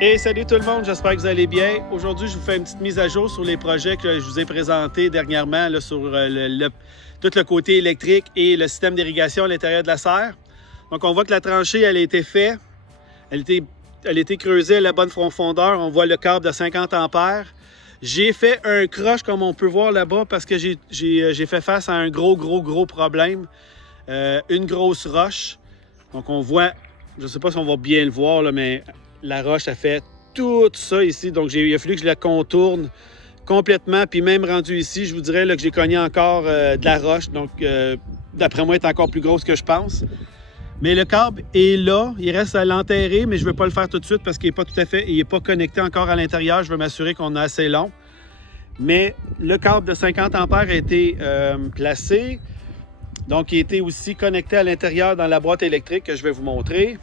Et salut tout le monde, j'espère que vous allez bien. Aujourd'hui, je vous fais une petite mise à jour sur les projets que je vous ai présentés dernièrement là, sur tout le côté électrique et le système d'irrigation à l'intérieur de la serre. Donc, on voit que la tranchée, elle a été faite. Elle a été creusée à la bonne profondeur. On voit le câble de 50 ampères. J'ai fait un croche, comme on peut voir là-bas, parce que j'ai fait face à un gros problème. Une grosse roche. Donc, on voit, je ne sais pas si on va bien le voir, là, mais la roche a fait tout ça ici. Donc, il a fallu que je la contourne complètement. Puis même rendu ici, je vous dirais là, que j'ai cogné encore de la roche. Donc, d'après moi, elle est encore plus grosse que je pense. Mais le câble est là. Il reste à l'enterrer, mais je ne veux pas le faire tout de suite parce qu'il n'est pas tout à fait, il n'est pas connecté encore à l'intérieur. Je veux m'assurer qu'on a assez long. Mais le câble de 50 ampères a été placé. Donc, il a été aussi connecté à l'intérieur dans la boîte électrique que je vais vous montrer.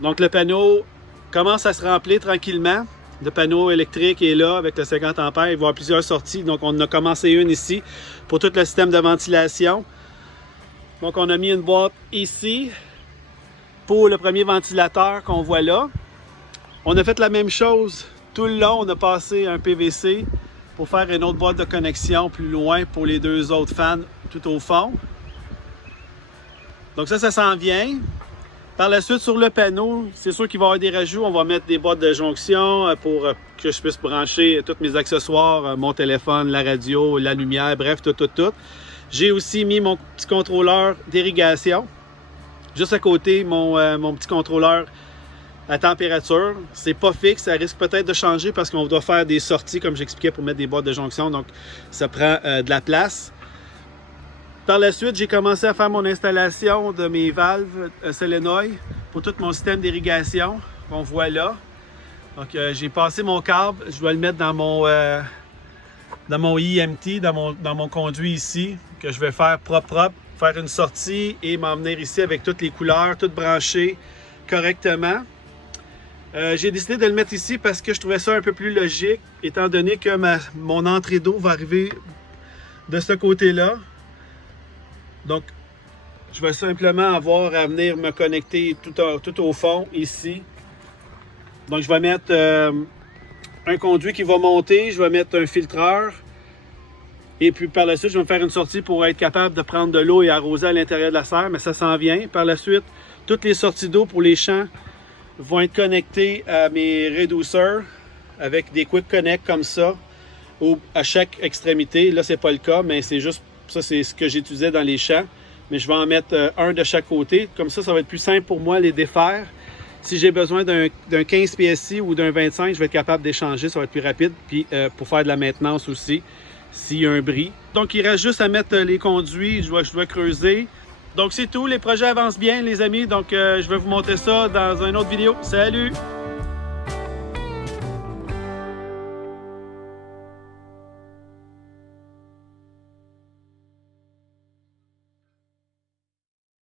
Donc, le panneau commence à se remplir tranquillement. Le panneau électrique est là avec le 50 ampères. Il va y avoir plusieurs sorties. Donc, on en a commencé une ici pour tout le système de ventilation. Donc, on a mis une boîte ici pour le premier ventilateur qu'on voit là. On a fait la même chose tout le long. On a passé un PVC pour faire une autre boîte de connexion plus loin pour les deux autres fans tout au fond. Donc, ça s'en vient. Par la suite, sur le panneau, c'est sûr qu'il va y avoir des rajouts. On va mettre des boîtes de jonction pour que je puisse brancher tous mes accessoires, mon téléphone, la radio, la lumière, bref, tout. J'ai aussi mis mon petit contrôleur d'irrigation. Juste à côté, mon petit contrôleur à température. C'est pas fixe, ça risque peut-être de changer parce qu'on doit faire des sorties, comme j'expliquais, pour mettre des boîtes de jonction. Donc, ça prend de la place. Par la suite, j'ai commencé à faire mon installation de mes valves solénoïdes pour tout mon système d'irrigation qu'on voit là. Donc, j'ai passé mon câble, je dois le mettre dans mon EMT, dans mon conduit ici, que je vais faire propre, faire une sortie et m'en venir ici avec toutes les couleurs, toutes branchées correctement. J'ai décidé de le mettre ici parce que je trouvais ça un peu plus logique, étant donné que mon entrée d'eau va arriver de ce côté-là. Donc, je vais simplement avoir à venir me connecter tout au fond, ici. Donc, je vais mettre un conduit qui va monter, je vais mettre un filtreur. Et puis, par la suite, je vais me faire une sortie pour être capable de prendre de l'eau et arroser à l'intérieur de la serre, mais ça s'en vient. Par la suite, toutes les sorties d'eau pour les champs vont être connectées à mes réduceurs avec des Quick Connect comme ça, à chaque extrémité. Là, c'est pas le cas, mais c'est juste ça, c'est ce que j'utilisais dans les champs. Mais je vais en mettre un de chaque côté. Comme ça va être plus simple pour moi les défaire. Si j'ai besoin d'un 15 PSI ou d'un 25, je vais être capable d'échanger. Ça va être plus rapide. Puis pour faire de la maintenance aussi, s'il y a un bris. Donc, il reste juste à mettre les conduits. Je dois creuser. Donc, c'est tout. Les projets avancent bien, les amis. Donc, je vais vous montrer ça dans une autre vidéo. Salut!